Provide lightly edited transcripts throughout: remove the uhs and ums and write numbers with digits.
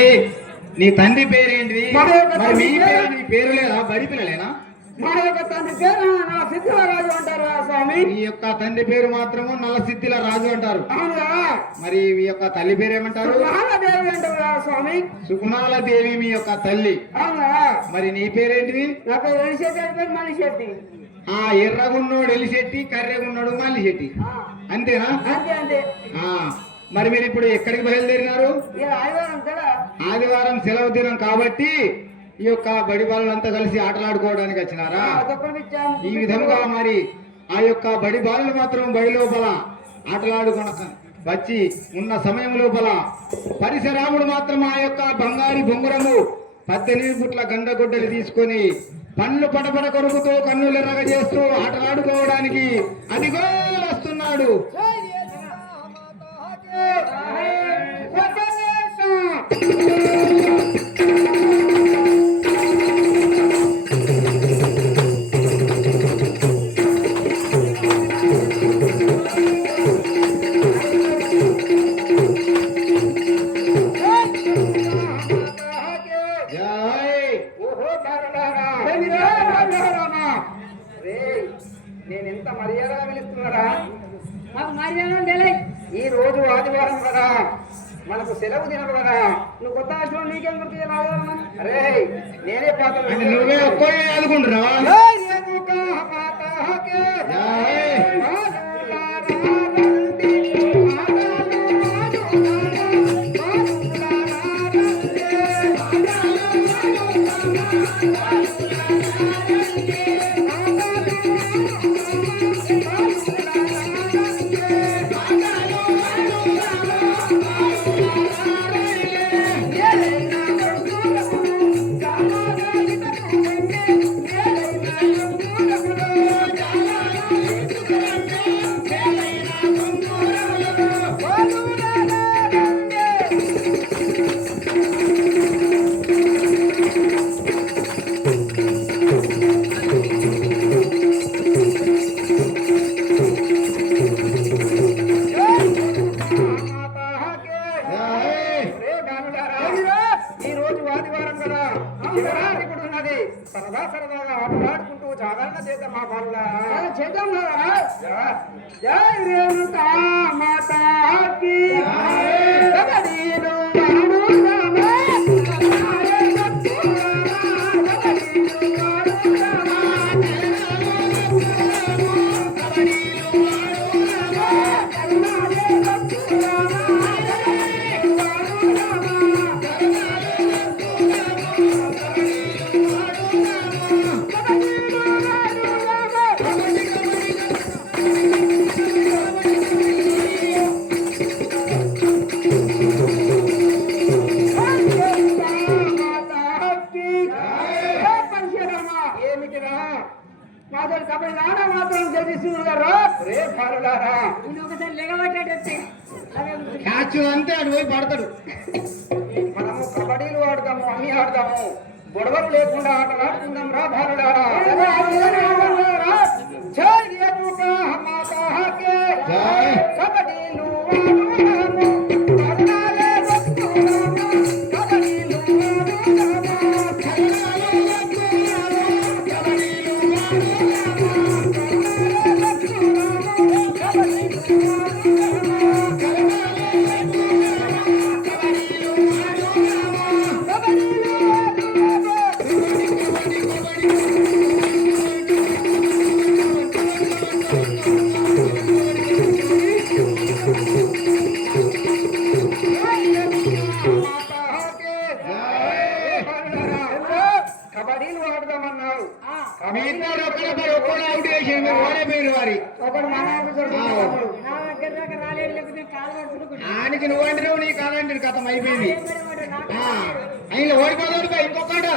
నీ తండ్రి పేరేంటి? నీ పేరు లేదా? బడి పిల్లలేనా? మా యొక్క తండ్రి పేరు నల్ల సిద్ధిల రాజు అంటారు స్వామి. మీ యొక్క తండ్రి పేరు మాత్రము నల్ల సిద్ధిల రాజు అంటారు. అవునా? మరి మీ యొక్క తల్లి పేరు ఏమంటారు? సుకుమాలదేవి అంటారు స్వామి. సుకుమాలదేవి మీ యొక్క తల్లి. అవునా? మరి నీ పేరేంటిది? నా పేరు ఎలిశెట్టి పేరు మల్లిశెట్టి. ఎర్రగున్నోడు ఎలిశెట్టి, కర్రెగున్నోడు మల్లిశెట్టి. అంతేనా? అంతే అంతే. మరి మీరు ఇప్పుడు ఎక్కడికి బయలుదేరినారు? ఆదివారం కదా, ఆదివారం సెలవు దినం కాబట్టి ఈ యొక్క బడి బాలులంతా కలిసి ఆటలాడుకోవడానికి వచ్చినారా? ఈ విధంగా మరి ఆ యొక్క బడి బాలులు మాత్రం బడి లోపల ఆటలాడుకున్న వచ్చి ఉన్న సమయం లోపల పరిశరాముడు మాత్రం ఆ యొక్క బంగారి బొంగురము 18 గుట్ల గండగొడ్డలు తీసుకొని పండ్లు పటపట కొరుకుతూ కన్నులెర్రగ చేస్తూ ఆటలాడుకోవడానికి అదిగో వస్తున్నాడు. నేనెంత మర్యాదగా పిలుస్తున్నారా? మాకు మర్యాద తెలియ. ఈ రోజు ఆదివారం కదా, మనకు సెలవు దినం కదా. నువ్వు కొత్త ఆశ్రమం నీకేం గుర్తు? అరే నేనే పాత్ర. నువ్వే ఒక్కడే ఆదుకుంటురా? సరదా సరదాగా ఆటలాడుకుంటూ జాగరణ చేద్దాం మా బాలులా. చేద్దాం కదా. జై రేణుకా మాతాకి అంతే అటు పోయి పడతాడు. మనము కబడ్డీలు ఆడతాము, అన్ని ఆడతాము, గొడవలు లేకుండా ఆటలాడుకుందాం రా భారులారా. కబడ్డీలు ఆయనకి నువ్వంటే నీ కాలంటే కథం అయిపోయింది. ఆయన ఓడిపోతాడు ఇంకొకట.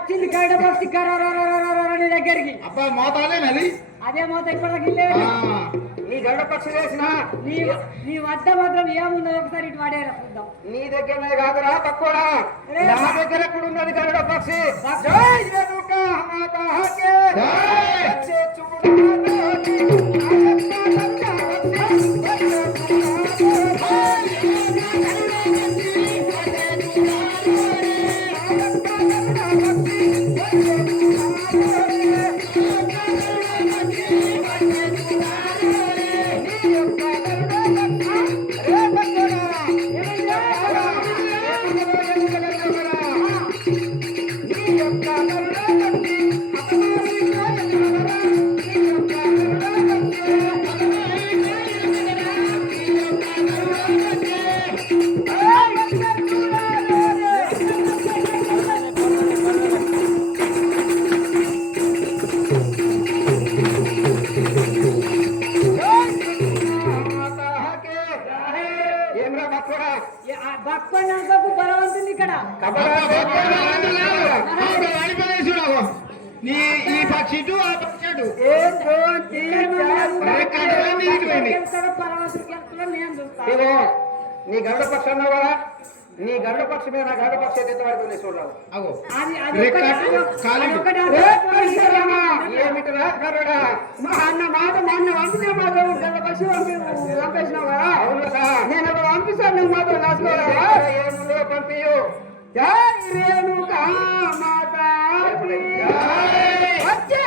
వచ్చింది గరుడ పక్షి నీ దగ్గరికి. అబ్బా మోతాదేనది. అదే మోత ఇప్పటికి నీ గరుడ పక్షి వేసిన నీ వద్ద మాత్రం ఏమున్నదో ఒకసారి ఇటు వాడేలా చూద్దాం. నీ దగ్గరనే కాదురా తక్కువ నా దగ్గర ఎప్పుడు ఉన్నది గరుడ పక్షి. జై రేణుకా మాతాకే వచ్చే చూడాలి బక్కు బలవంతుంది ఇక్కడ. నీ ఈ పక్షి ఇటు, ఆ పక్షి అటు. నేను చూస్తాను. ఇదిగో నీ గరుడ పక్షి అన్నావు కదా, నీ గరుడ పక్షి మీద నా గరుడ పక్షి ఎంత వరకు ఉంది చూడరావు. అగో ఏమిటిరా గరుడ మా అన్న మాట మా అన్న పంపిన మాట గరుడ పక్షి పంపించినావా? అవునురా, నేను అక్కడ పంపిస్తాను, నువ్వు మాత్రం రాసుకోవాలా? ఏముందో పంపియు. జై రేణుకా మాతా వచ్చే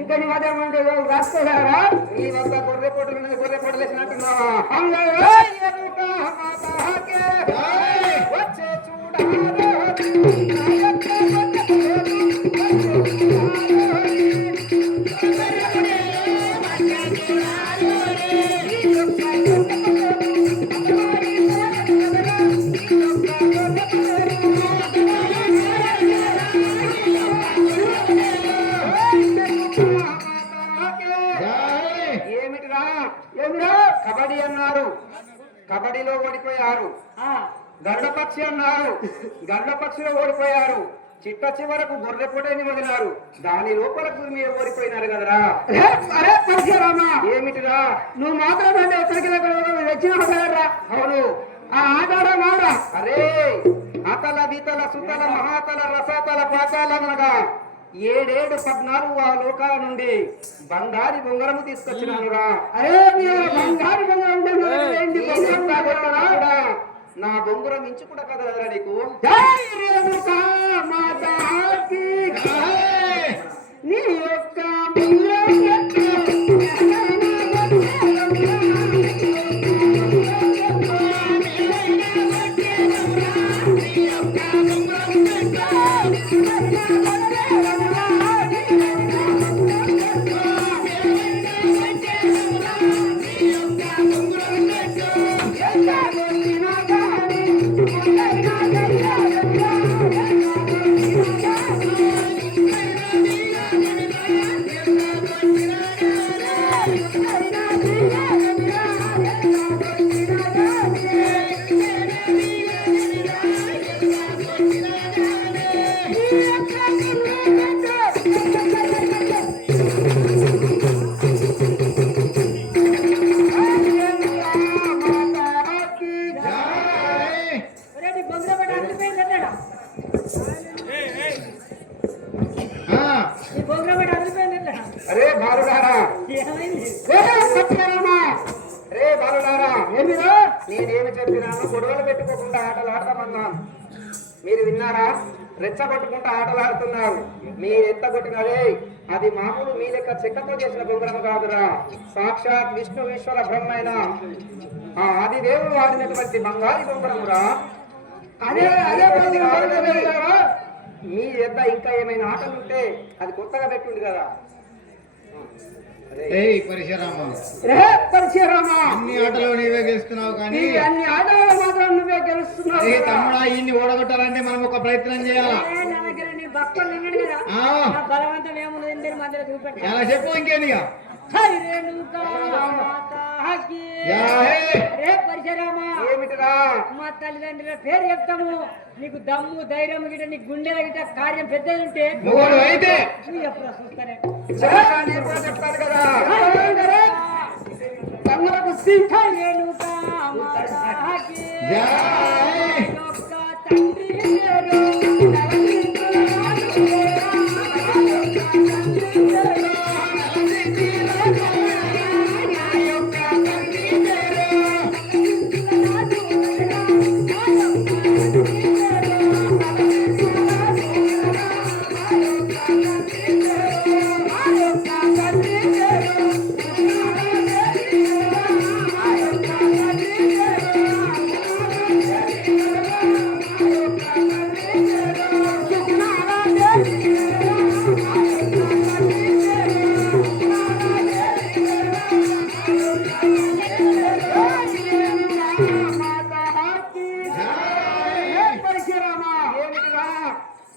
ఇంకా నీ మధ్య రాసుకోగలరా? నీ వద్ద గొర్రె పొట్టలు గొర్రె పొట్టలేసినట్టున్నావా? వచ్చే ఏమిటిరా ఏమిరా? కబడ్డీ అన్నారు, కబడ్డీలో ఓడిపోయారు. గరుడ పక్షి అన్నారు, గరుడ పక్షిలో ఓడిపోయారు. చిట్ట చివరకు గొర్రె పొటని వదిలారు, దాని లోపలకు మీరు ఓడిపోయినారు కదరా. అరే పరశురామా, ఏమిటిరా నువ్వు మాత్రం అంటే ఎక్కడికి వచ్చినా? అవును, ఆ ఆడారా మాడా? అరే అతల వితల సుతల మహాతల రసాతల పాతాలనగా 7 14 ఆ లోకాల నుండి బంగారి బొంగరము తీసుకొచ్చినానురా. అరే బంగారు బొంగరం నా బొంగురం ఇంచు కూడా కదరా నీకు. నీ యొక్క ఏమిరా నేనేమి చెప్పినాను గొడవలు పెట్టుకోకుండా ఆటలు ఆడతామన్నాను మీరు విన్నారా రెచ్చగొట్టుకుంటూ ఆటలాడుతున్నారు మీరు ఎంత కొట్టినదే అది మామూలు మీ లెక్క చెక్కతో చేసిన బొమ్మరం కాదురా సాక్షాత్ విష్ణు ఈశ్వర బ్రహ్మైన ఆ ఆదిదేవుడు వాడినటువంటి బంగారు బొమ్మరమురా అదే అదే మీ యొద్ద ఇంకా ఏమైనా ఆటలు ఉంటే అది కొత్తగా పెట్టుంది కదా పరశురామ అన్ని ఆటలు నీవే గెలుస్తున్నావు కానీ అన్ని ఆటలు మాత్రం నువ్వే గెలుస్తున్నావు తమ్ముడా ఇన్ని ఓడగొట్టాలంటే మనం ఒక ప్రయత్నం చేయాలా బలవంతం ఏముంది మధ్యలో చూపెట్టాలి ఎలా చెప్పు ఇంకేందిగా ఏమిటిరా మా తల్లిదండ్రుల పేరు చెప్తాము నీకు దమ్ము ధైర్యం గిట నీ గుండెల గిట కార్యం పెద్దది ఉంటే అయితే నువ్వు ఎప్పుడు చూస్తానే చెప్తాను కదా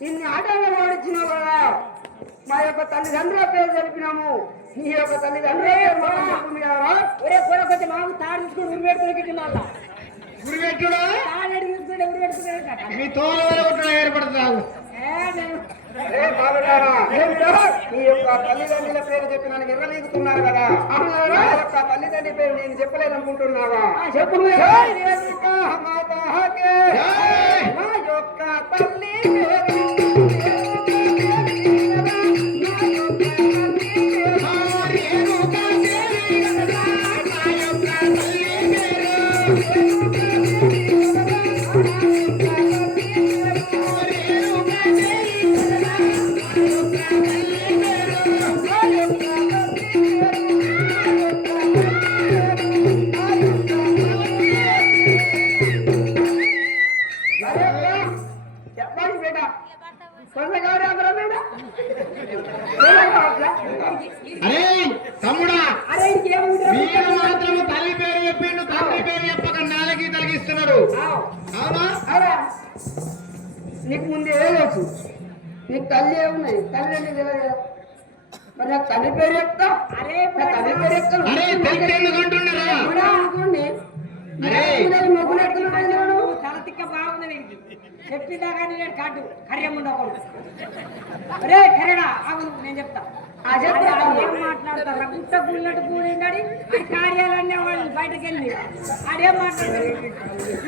ఇన్ని ఆటలు ఓడించినావు కదా మా యొక్క తల్లిదండ్రుల పేరు తెలిపినాము నీ యొక్క తల్లిదండ్రుల కొంచెం మాకు తాడించుకుని ఉరిపెట్టుకుని మళ్ళా మీ తోల వరకు ఏర్పడుతున్నావు నీ యొక్క తల్లిదండ్రుల పేరు చెప్పినాను విర్రవీగుతున్నారు కదా నా యొక్క తల్లిదండ్రి పేరు నేను చెప్పలేదు అనుకుంటున్నావా చెప్పు మా యొక్క తల్లి అరే తమ్ముడా మీరు మాత్రము తల్లి పేరు చెప్పిండు తండ్రి పేరు చెప్పక నాలుగు తొలగిస్తున్నాడు అవునా నీకు ముందే తెలుసు నీకు తల్లి ఏమున్నాయి తల్లి అంటే తెలియదు మరి నాకు తల్లి పేరు చెప్తా తల్లి పేరు చెప్తాను అనుకోండి తల తిక్క బాగుంది నీకు చెప్పిందా కానీ నేను కాదు కర్యం ఉండకూడదు అరే కరేడా ఆగు నేను చెప్తా ఏం మాట్లాడతారా గుట్ట గుళ్ళట్టు కూడిండి ఆ కార్యాలన్నీ వాళ్ళు బయటకు వెళ్ళి ఆడేం మాట్లాడతారు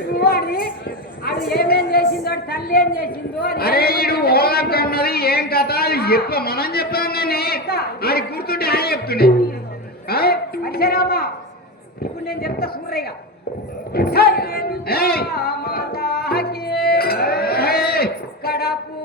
నువ్వు ఆడు ఏమేం చేసిందో తల్లి ఏం చేసిందో అన్నది ఏం కథ మనం చెప్పాం కానీ ఆడి కూర్చుంటే ఆయన చెప్తుండే పరిసరామా ఇప్పుడు నేను చెప్తా సూర్యగా కడపు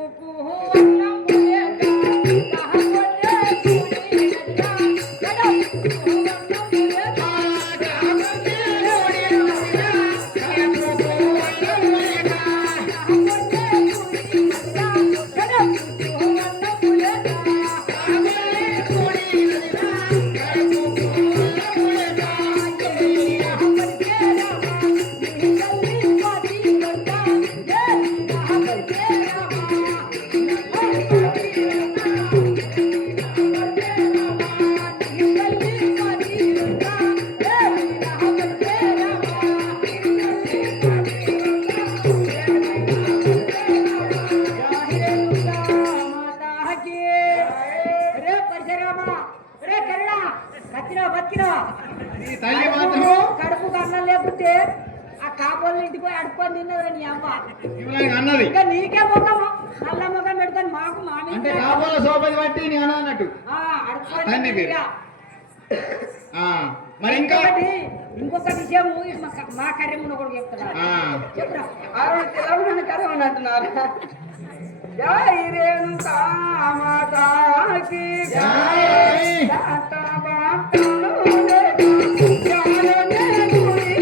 కడుపు కన్నం లేకపోతే ఆ కాపోళ్ళు ఇంటికి పోయి అడుక్కొని తిన్నది నీ అమ్మ అన్నది ఇంకా నీకే ముఖము నల్ల ముఖం పెడతాను మాకు మామి అంటే కాబోల సోపది బట్టి నీ అన్నట్టు అడుక్కొని మరి ఇంకా ఇంకొక విషయం మా కార్యమున్న కూడా చెప్తున్నారు ఆ, చెప్పురా ఆ రోజు తెలవని కర్యం అంటున్నారు. జై రేణుకా మాతాకి జై. తాత బాటలు లేక జాననే గుడి